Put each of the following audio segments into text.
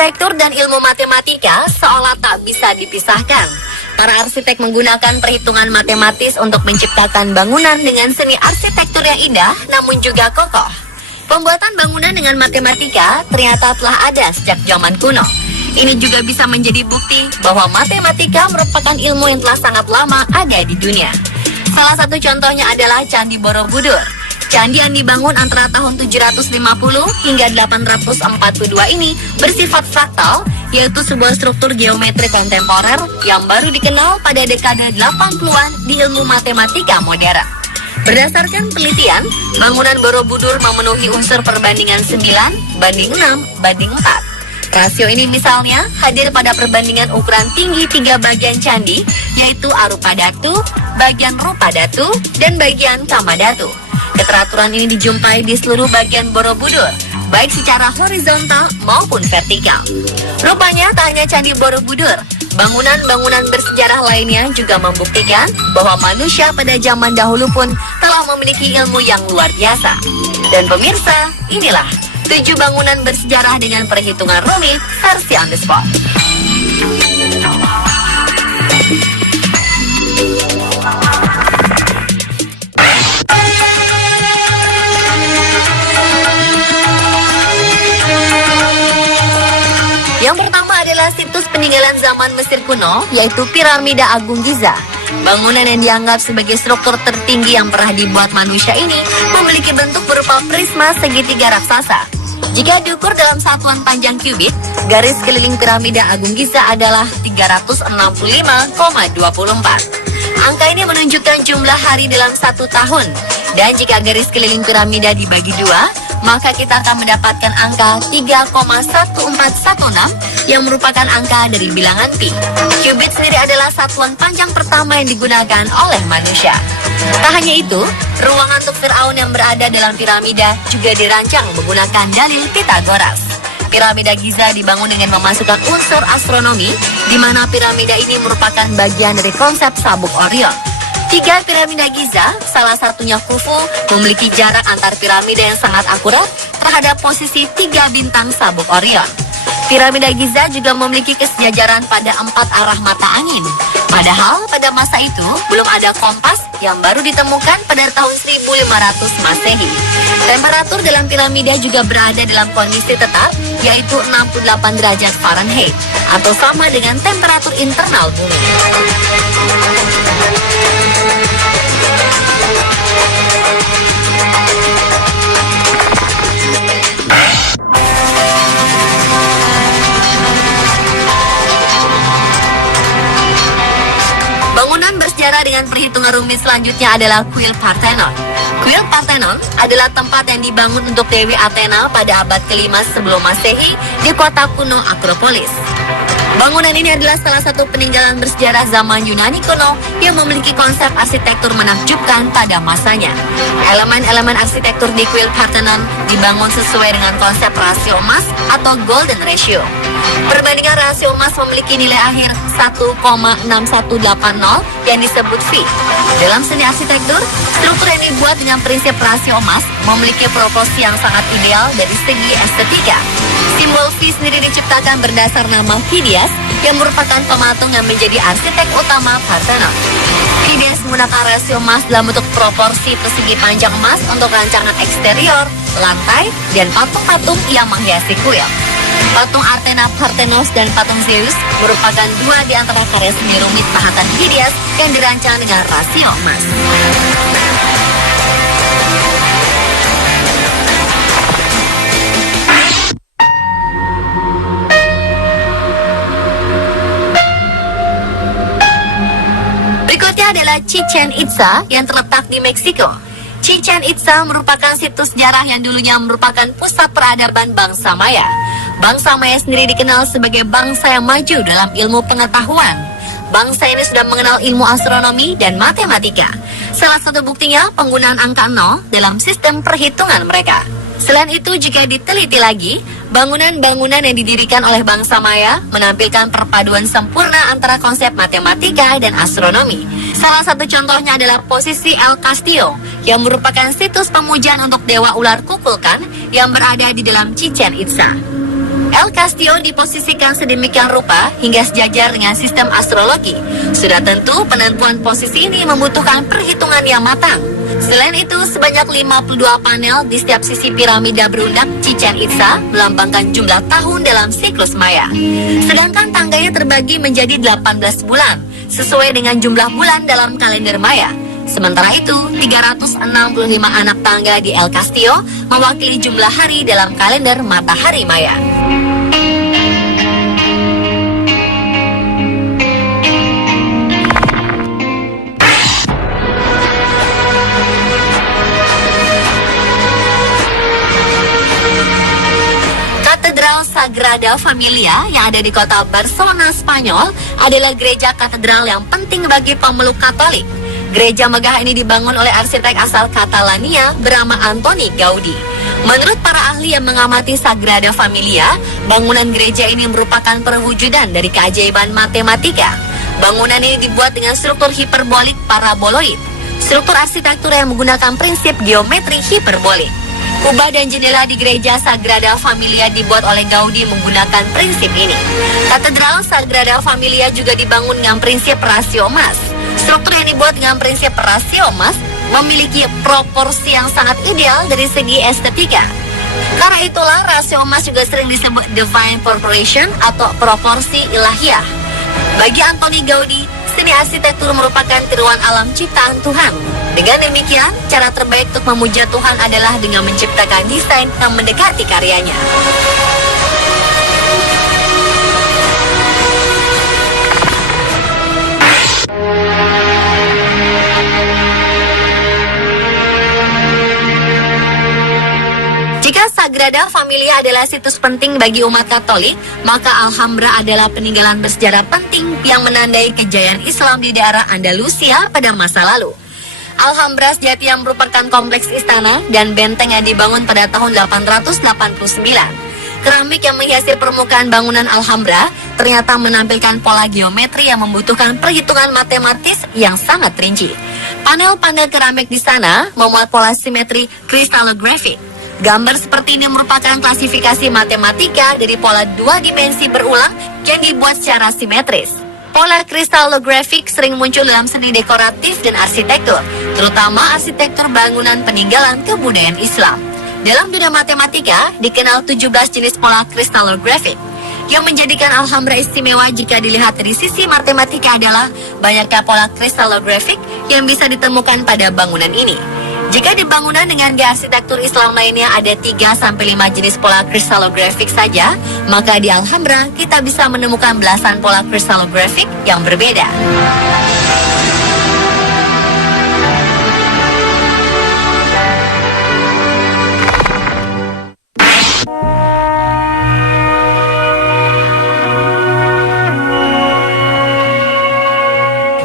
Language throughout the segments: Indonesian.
Arsitektur dan ilmu matematika seolah tak bisa dipisahkan. Para arsitek menggunakan perhitungan matematis untuk menciptakan bangunan dengan seni arsitektur yang indah namun juga kokoh. Pembuatan bangunan dengan matematika ternyata telah ada sejak zaman kuno. Ini juga bisa menjadi bukti bahwa matematika merupakan ilmu yang telah sangat lama ada di dunia. Salah satu contohnya adalah Candi Borobudur. Candi yang dibangun antara tahun 750 hingga 842 ini bersifat fraktal, yaitu sebuah struktur geometri kontemporer yang baru dikenal pada dekade 80-an di ilmu matematika modern. Berdasarkan penelitian, bangunan Borobudur memenuhi unsur perbandingan 9:6:4. Rasio ini misalnya hadir pada perbandingan ukuran tinggi 3 bagian candi, yaitu arupa datu, bagian rupa datu, dan bagian kama datu. Keteraturan ini dijumpai di seluruh bagian Borobudur, baik secara horizontal maupun vertikal. Rupanya tak hanya Candi Borobudur, bangunan-bangunan bersejarah lainnya juga membuktikan bahwa manusia pada zaman dahulu pun telah memiliki ilmu yang luar biasa. Dan pemirsa, inilah 7 bangunan bersejarah dengan perhitungan rumit versi on the spot. Yang pertama adalah situs peninggalan zaman Mesir kuno, yaitu Piramida Agung Giza. Bangunan yang dianggap sebagai struktur tertinggi yang pernah dibuat manusia ini memiliki bentuk berupa prisma segitiga raksasa. Jika diukur dalam satuan panjang kubit, garis keliling Piramida Agung Giza adalah 365,24. Angka ini menunjukkan jumlah hari dalam 1 tahun. Dan jika garis keliling piramida dibagi 2, maka kita akan mendapatkan angka 3,1416 yang merupakan angka dari bilangan pi. Kubit sendiri adalah satuan panjang pertama yang digunakan oleh manusia. Tak hanya itu, ruangan untuk Firaun yang berada dalam piramida juga dirancang menggunakan dalil Pitagoras. Piramida Giza dibangun dengan memasukkan unsur astronomi, di mana piramida ini merupakan bagian dari konsep sabuk Orion. 3 piramida Giza, salah satunya Khufu, memiliki jarak antar piramida yang sangat akurat terhadap posisi 3 bintang sabuk Orion. Piramida Giza juga memiliki kesejajaran pada 4 arah mata angin. Padahal pada masa itu belum ada kompas yang baru ditemukan pada tahun 1500 Masehi. Temperatur dalam piramida juga berada dalam kondisi tetap, yaitu 68 derajat Fahrenheit, atau sama dengan temperatur internal bumi. Bangunan bersejarah dengan perhitungan rumit selanjutnya adalah Kuil Parthenon. Kuil Parthenon adalah tempat yang dibangun untuk Dewi Athena pada abad ke-5 sebelum Masehi di kota kuno Akropolis. Bangunan ini adalah salah satu peninggalan bersejarah zaman Yunani kuno yang memiliki konsep arsitektur menakjubkan pada masanya. Elemen-elemen arsitektur di Kuil Parthenon dibangun sesuai dengan konsep rasio emas atau golden ratio. Perbandingan rasio emas memiliki nilai akhir 1,6180 yang disebut phi. Dalam seni arsitektur, struktur yang dibuat dengan prinsip rasio emas memiliki proporsi yang sangat ideal dari segi estetika. Simbol phi sendiri diciptakan berdasar nama Phidias yang merupakan pematung yang menjadi arsitek utama Parthenon. Phidias menggunakan rasio emas dalam bentuk proporsi persegi panjang emas untuk rancangan eksterior, lantai, dan patung-patung yang menghiasi kuil. Patung Athena Parthenos dan patung Zeus merupakan 2 di antara karya seni rumit pahatan Phidias yang dirancang dengan rasio emas. Berikutnya adalah Chichen Itza yang terletak di Meksiko. Chichen Itza merupakan situs sejarah yang dulunya merupakan pusat peradaban bangsa Maya. Bangsa Maya sendiri dikenal sebagai bangsa yang maju dalam ilmu pengetahuan. Bangsa ini sudah mengenal ilmu astronomi dan matematika. Salah satu buktinya penggunaan angka 0 dalam sistem perhitungan mereka. Selain itu, jika diteliti lagi, bangunan-bangunan yang didirikan oleh bangsa Maya menampilkan perpaduan sempurna antara konsep matematika dan astronomi. Salah satu contohnya adalah posisi El Castillo, yang merupakan situs pemujaan untuk dewa ular Kukulkan yang berada di dalam Chichen Itza. El Castillo diposisikan sedemikian rupa hingga sejajar dengan sistem astrologi. Sudah tentu penentuan posisi ini membutuhkan perhitungan yang matang. Selain itu, sebanyak 52 panel di setiap sisi piramida berundak Chichen Itza melambangkan jumlah tahun dalam siklus Maya. Sedangkan tangganya terbagi menjadi 18 bulan, sesuai dengan jumlah bulan dalam kalender Maya. Sementara itu, 365 anak tangga di El Castillo mewakili jumlah hari dalam kalender matahari Maya. Katedral Sagrada Familia yang ada di kota Barcelona, Spanyol adalah gereja katedral yang penting bagi pemeluk Katolik. Gereja megah ini dibangun oleh arsitek asal Catalania bernama Antoni Gaudi. Menurut para ahli yang mengamati Sagrada Familia, bangunan gereja ini merupakan perwujudan dari keajaiban matematika. Bangunan ini dibuat dengan struktur hiperbolik paraboloid, struktur arsitektur yang menggunakan prinsip geometri hiperbolik. Kubah dan jendela di gereja Sagrada Familia dibuat oleh Gaudi menggunakan prinsip ini. Katedral Sagrada Familia juga dibangun dengan prinsip rasio emas. Struktur yang dibuat dengan prinsip rasio emas memiliki proporsi yang sangat ideal dari segi estetika. Karena itulah rasio emas juga sering disebut divine proportion atau proporsi ilahiyah. Bagi Antoni Gaudi, seni arsitektur merupakan tiruan alam ciptaan Tuhan. Dengan demikian, cara terbaik untuk memuja Tuhan adalah dengan menciptakan desain yang mendekati karyanya. Jika Sagrada Familia adalah situs penting bagi umat Katolik, maka Alhambra adalah peninggalan bersejarah penting yang menandai kejayaan Islam di daerah Andalusia pada masa lalu. Alhambra sejatinya merupakan kompleks istana dan benteng yang dibangun pada tahun 889. Keramik yang menghiasi permukaan bangunan Alhambra ternyata menampilkan pola geometri yang membutuhkan perhitungan matematis yang sangat rinci. Panel-panel keramik di sana memuat pola simetri kristallografik. Gambar seperti ini merupakan klasifikasi matematika dari pola dua dimensi berulang yang dibuat secara simetris. Pola kristallografik sering muncul dalam seni dekoratif dan arsitektur, terutama arsitektur bangunan peninggalan kebudayaan Islam. Dalam dunia matematika, dikenal 17 jenis pola kristallografik. Yang menjadikan Alhambra istimewa jika dilihat dari sisi matematika adalah banyaknya pola kristallografik yang bisa ditemukan pada bangunan ini. Jika di bangunan dengan gaya arsitektur Islam lainnya ada 3-5 jenis pola kristallografik saja, maka di Alhambra kita bisa menemukan belasan pola kristallografik yang berbeda.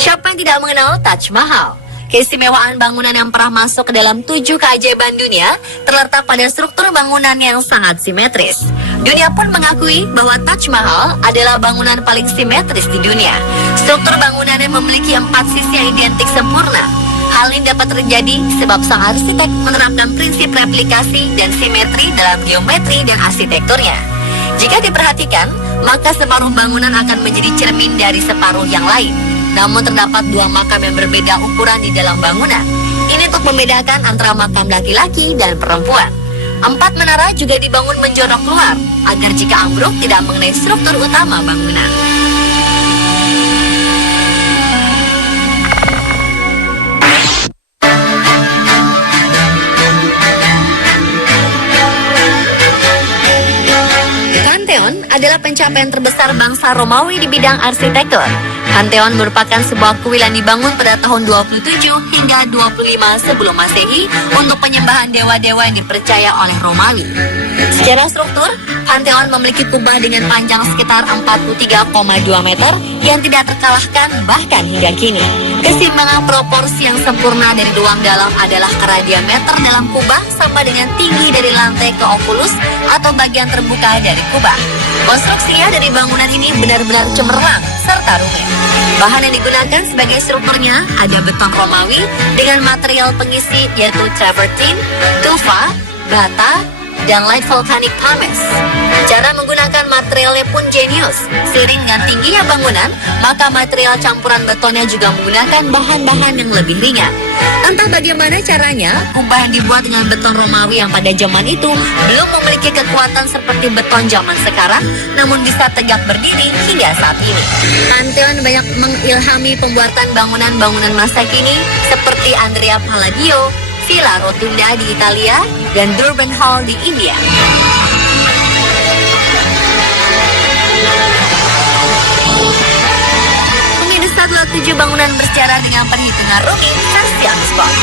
Siapa yang tidak mengenal Taj Mahal? Keistimewaan bangunan yang pernah masuk ke dalam 7 keajaiban dunia terletak pada struktur bangunan yang sangat simetris. Dunia pun mengakui bahwa Taj Mahal adalah bangunan paling simetris di dunia. Struktur bangunannya memiliki 4 sisi yang identik sempurna. Hal ini dapat terjadi sebab sang arsitek menerapkan prinsip replikasi dan simetri dalam geometri dan arsitekturnya. Jika diperhatikan, maka separuh bangunan akan menjadi cermin dari separuh yang lain. Namun terdapat 2 makam yang berbeda ukuran di dalam bangunan. Ini untuk membedakan antara makam laki-laki dan perempuan. 4 menara juga dibangun menjorok keluar, agar jika ambruk tidak mengenai struktur utama bangunan. Pantheon adalah pencapaian terbesar bangsa Romawi di bidang arsitektur. Pantheon merupakan sebuah kuil yang dibangun pada tahun 27 hingga 25 sebelum Masehi untuk penyembahan dewa-dewa yang dipercaya oleh Romawi. Secara struktur, Pantheon memiliki kubah dengan panjang sekitar 43,2 meter yang tidak terkalahkan bahkan hingga kini. Keseimbangan proporsi yang sempurna dari ruang dalam adalah karena diameter dalam kubah sama dengan tinggi dari lantai ke oculus atau bagian terbuka dari kubah. Konstruksinya dari bangunan ini benar-benar cemerlang serta rumit. Bahan yang digunakan sebagai strukturnya ada beton Romawi dengan material pengisi yaitu travertine, tufa, bata, dan light volcanic pumice. Cara menggunakan materialnya pun jenius. Seiring dengan tingginya bangunan, maka material campuran betonnya juga menggunakan bahan-bahan yang lebih ringan. Entah bagaimana caranya, kubah yang dibuat dengan beton Romawi yang pada zaman itu belum memiliki kekuatan seperti beton zaman sekarang, namun bisa tegak berdiri hingga saat ini. Pantheon banyak mengilhami pembuatan bangunan-bangunan masa kini seperti Andrea Palladio, Villa Rotunda di Italia, dan Durban Hall di India. Pemirsa, 27 bangunan bersejarah dengan perhitungan rumit versi Oxford.